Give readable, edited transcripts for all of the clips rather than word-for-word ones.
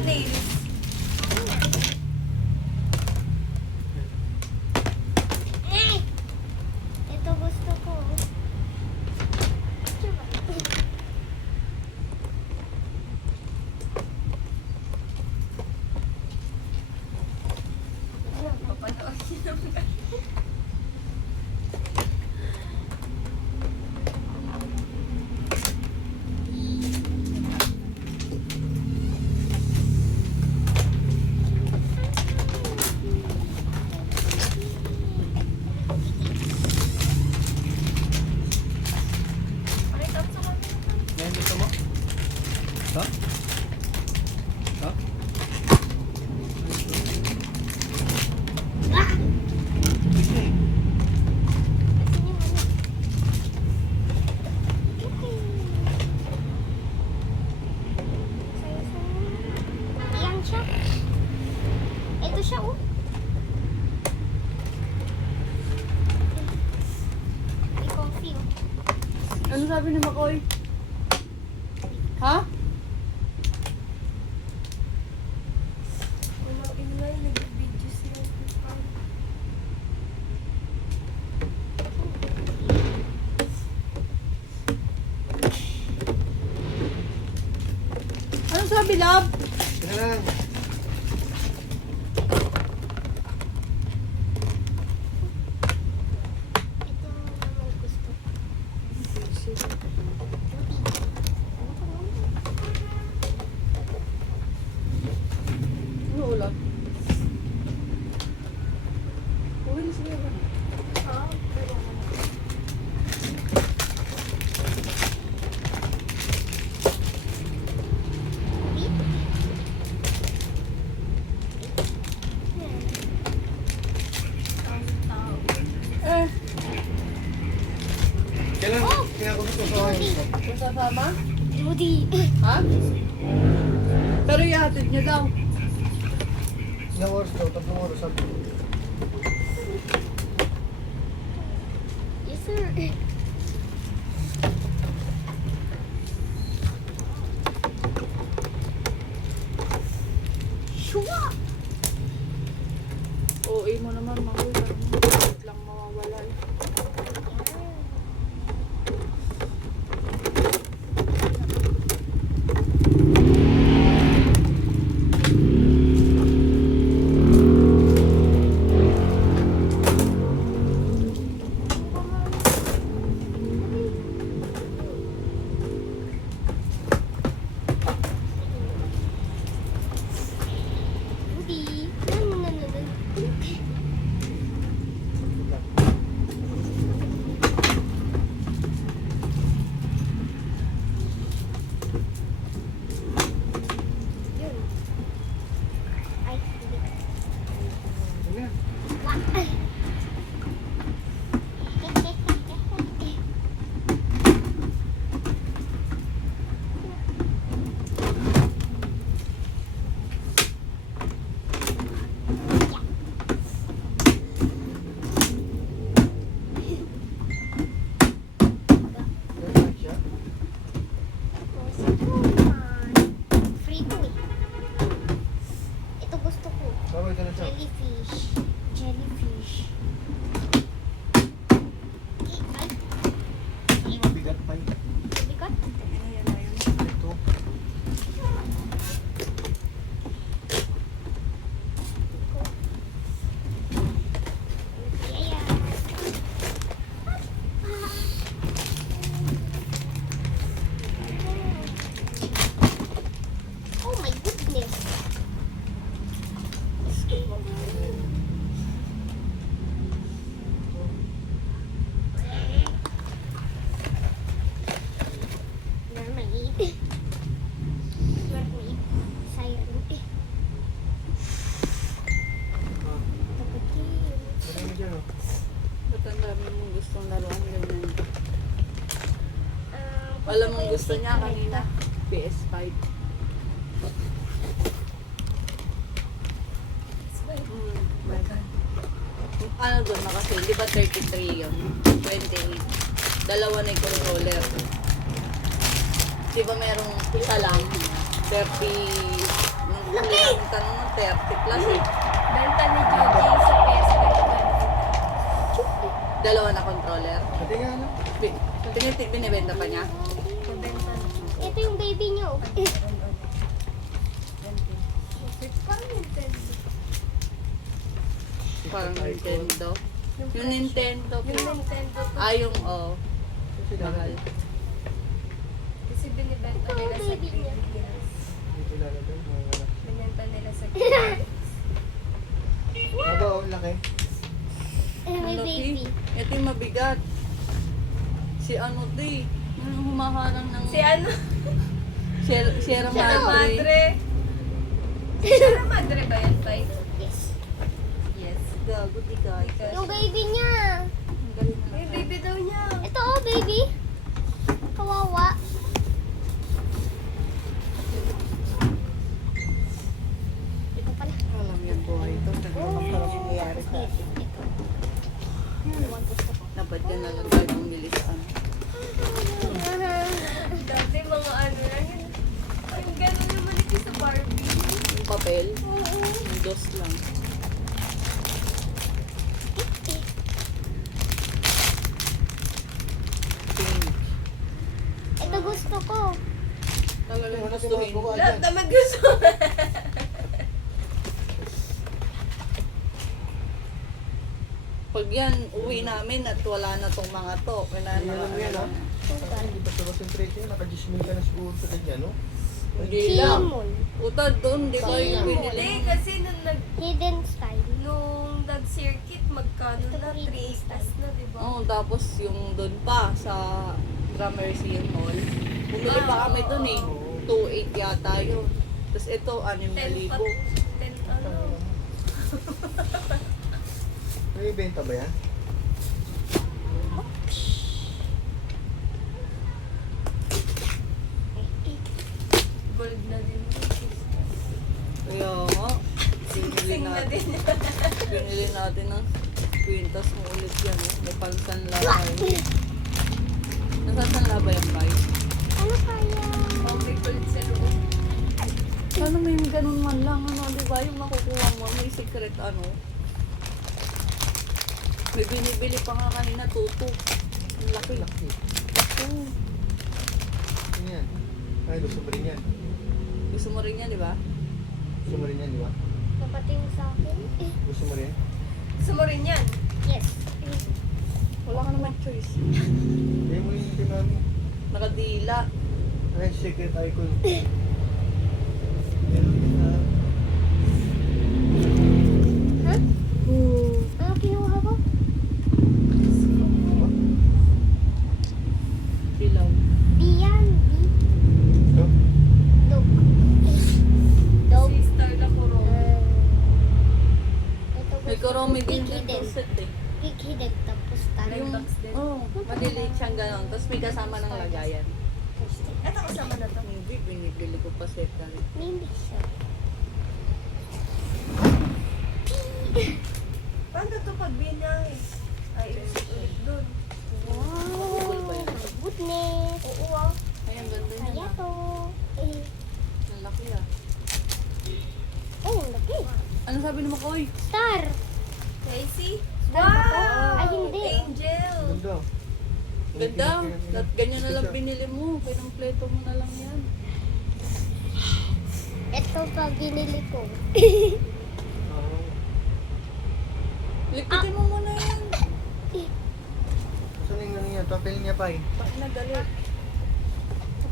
ng nails. Ito gusto ko. Papanood niyo naman. Pakita mo sa camera. Ngayon gusto mo? Ha? Ha? Ayan siya. Ito siya, oh. May coffee, oh. Ano sabi ni Makoy? Ha? Walang ingay, nag-video siya. Ano sabi, love? Sige lang. Ito naman gusto ko. Ano ulam? Uwi na sila ba? Eh, Kailan? Kaya ko gusto sa akin. kung sasama? Judy. Ha? Pero ihatid niya daw. Ilang oras daw? 3 oras. Sabi. Yes, sir. Shua! OA mo naman, Makoy. Bakit lang mawawala eh. Judy. Yun. Ay, hindi. Sige. Wah. Kailan siya? Free to eh. Ito gusto ko. Babay ka na siya. Jellyfish. Jellyfish. Ay, Hindi mabigat pa yun. bigat. Ito. Yeah. Oh my goodness. Marmalade. Marmalade. Sayang. Ah. Tapatin. Marami dyan oh. Ba't ang dami mong gustong laruan ganyan? Ah, Alam mong gusto niya kanina? PS5. Ano doon na kasi, di ba 33 yun? 28. Dalawa na yung controller. Di ba merong isa lang? 30, yung Laki! Ang tanong mo, 30 plus eh. Benta ni Judy sa PSP. Dalawa na controller. Pati nga ano. Binibenta pa niya? Mabenta na. Ito yung baby niyo. Parang Nintendo. Parang Nintendo. Yung Nintendo. Yung Nintendo to. Yung Kasi mahal. Kasi binibenta Ito, nila sa baby niya. Pilipinas. Dito lalagay. Mga Binenta nila sa Pilipinas. Aba, oh, laki. May Ang laki. baby. Ito yung mabigat. Si ano to eh. Yung humaharang ng... Si ano? Sierra Sierra Madre. Madre. Sierra Madre ba yan, Pai? Yes. Yes. Gago, di ka. Yung baby niya. Ang galing na. May baby daw niya. Ito oh, baby. Kawawa. Ito pala. Alam yung buhay ito. Nagmamaharap nangyayari sa atin. Ito. Iwan ko ito. Dapat yan na lang tayo bumili sa ano. Dati mga ano lang yun. Ang gano'n naman ito sa Barbie. Yung papel. Yung dos lang. Pink. Ito gusto ko. Tagal Wala yung tayong gustuhin. mga buka Lahat dyan. naman gusto. Pag yan, uwi namin at wala na tong mga to. Wala Hindi na. alam mo yan, ha? Hindi ba sa concentration? Naka-dismil ka na siguro sa kanya, no? Hindi lang. Simon. Utad doon, di ba yung Hindi, binili? kasi Hidden style. nung nag-circuit, magkano Ito na? po 3 plus na, di ba? Oo, tapos yung doon pa sa Gramercy Mall. Bumili pa kami doon eh. 2.8 yata yun. Tapos ito, 10 6,000. 10 ano? May benta ba yan? Gold na din. Kaya nga, binili Sing na natin. din. Binili natin ng kwintas mo ulit yan. Eh. May pansanlabay. Nasasanlabay ang guys. Ano kaya? Okay, kulit sa loob. Sana may ganun man lang, ano, di ba? Yung makukuha mo, may secret, ano. May binibili pa nga kanina, tuto. Ang laki. Laki. Oo. Ano yan? Ay, gusto mo rin yan. Gusto mo rin yan, di ba? Gusto mo rin yan, di ba? Napating sa akin. Gusto mo rin? Gusto mo rin yan? Yes. Wala ka naman choice. Hindi mo yung timami. Nakadila. Ay, secret icon. Meron din na. Ha? Ano kinuha ko? Dilaw. Diyan. Ito? Dog. Dog. Si Starla Corona. Ito May karami din Big dito hidden. set eh. Big hidden. Tapos tayo. Yung box din. Maliliit siyang gano'n. Tapos may kasama ng lagayan. Ito kasama na to. Hindi, binibili ko pa set na rin. Hindi siya. Paano to pag binahe? Ay, ulit doon. Wow. ba yan? My goodness. Oo ah. Ay, ang ganda Kaya niya. to. Ang laki ah. Ay, ang laki. Ano sabi ni Makoy? Star. Casey? Star ba to? Wow! Ay, hindi. Angel! Ganda. Ganda. Ganyan na lang binili mo. Pinampleto mo na lang yan. Ito pa binili ko. Oo. Lipitin mo muna yan. Saan yung ano niya? Papel niya pa eh. Bakit nagalit? Ay,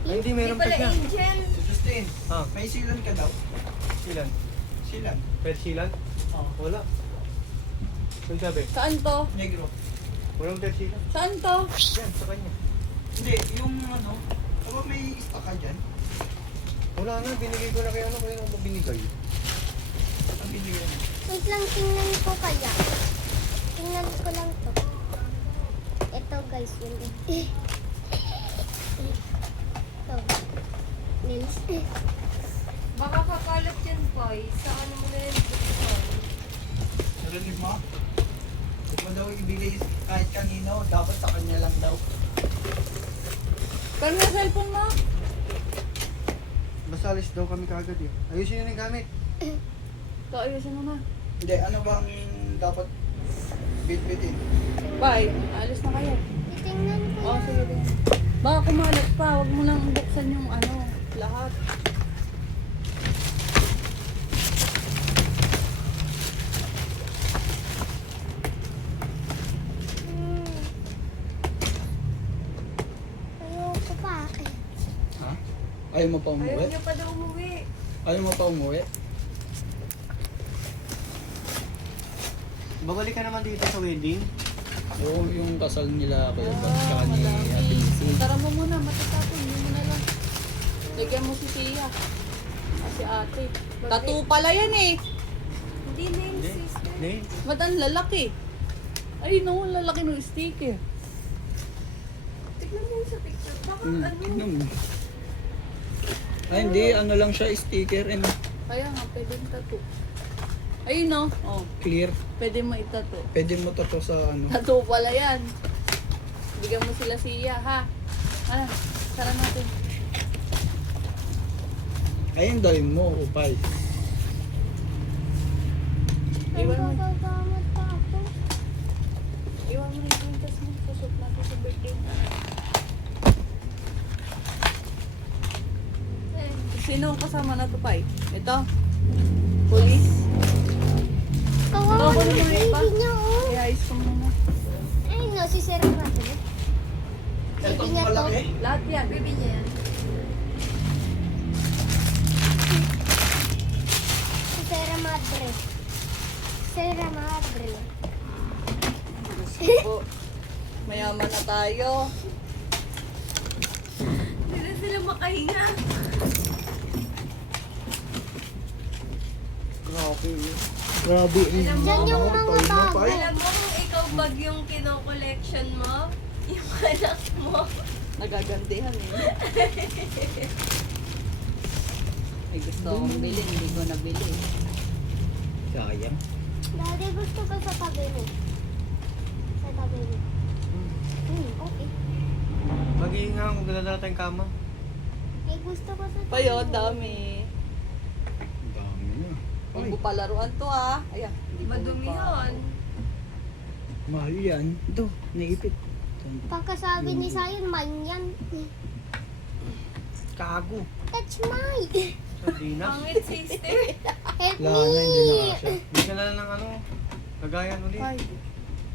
hindi, Hindi meron pa pala siya. Angel! Justin, Ah, may silan ka daw? silan. Silan? Pet silan? Oo. Wala. Ano sabi? Saan to? Negro. Walang pet silan. Saan to? Yan, sa kanya. Hindi, yung ano, kapag may stock ka dyan, Wala na, binigay ko na kay ano, kaya ako binigay. ang binigyan mo. Wait lang, tingnan ko kaya. Tingnan ko lang to. Ito guys, yun. Ito. Nails. Baka kakalat yan, Pai. Sa ano mo na yan? Narinig mo? Huwag mo daw ibigay kahit kanino, dapat sa kanya lang daw. Kano yung cellphone mo? Basta alis daw kami kagad eh. Ayusin nyo na yung gamit. Ito, ayusin mo na. Hindi, ano bang dapat bit-bitin? Bye. Alis na kayo. Titingnan ko Oo, yan. sige din. Baka kumalat pa. Huwag mo nang buksan yung ano, lahat. Hmm. Ayoko pa. Ha? Ayaw mo pa Ayaw umuwi? niya pa daw umuwi. Ayaw mo pa umuwi? Babalik ka naman dito sa wedding. Oo, yung kasal nila Kuya Bob, Ah, tsaka ni madami. Ate Lizzie. Tara mo muna, matatapon. Hindi mo na lang. Lagyan mo si Sia. Si ate. Tattoo pala yan eh. Hindi name sister. Hindi. Ba't ang lalaki? Ay no, ang lalaki ng sticker. Tignan mo yung sa picture. Baka ano. Tignan mo. Ay, hindi. Ano lang siya, sticker and Kaya nga, pwedeng tattoo. Ayun no. Oh, clear. pwede mo itattoo. Pwede mo to sa ano. Tattoo pala yan. Bigyan mo sila Sia, ha? Ano? Tara natin. Ayun, dawin mo, upay. Iwan mo. Nagagamot pa ako. Iwan mo rin yung pintas mo. Susot natin sa birthday. Sino ang kasama na to, Pai? Ito? Police? Kawawa Kawawa yung naman yung iba. baby niya, oh. I-ayos ko muna. Ay, no, si Sir Madre. Baby Itong niya to. malaki. Lahat yan. Baby niya yan. Si Sir Madre. Sir Madre. Po. Mayaman na tayo. Hindi na sila makahinga. Grabe. Grabe. Alam mo, Diyan yung mga bago. Alam mo kung ikaw bag yung kino-collection mo, yung anak mo. Nagagantihan eh. May gusto akong bilhin, hindi ko nabili. Sayang. Daddy, gusto ko sa tabi mo. Sa tabi mo. Okay. Maghihinga kung dadala tayong kama. May gusto ko sa tabi Payo, mo. dami. Ang dami na. Huwag Ay, mo palaruan to ah. Ayan. hindi ko Madumi pa- yun. mahal yan. Ito, naipit. Pagkasabi ni Sayon, man yan. Kago. Touch my. Sardinas. Pangit sister. Help Wala na, hindi na me. kasha. Hindi ka na lang ano. Lagayan ulit. Ay.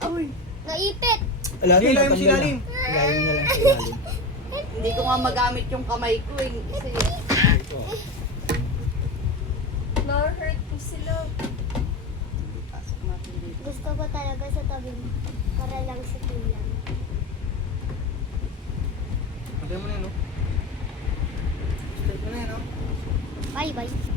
Uy. Naipit. Wala Hindi, na, ilalim natanggal sa ilalim. na. Ilalim na lang sa ilalim. Hindi ko nga magamit yung kamay ko eh. Kasi Ito. Na-hurt ko sila. pasok natin dito. Gusto ko talaga sa tabi mo. Para lang sa tulang. Patay mo na yun, no? Straight mo na yun, no? Bye-bye.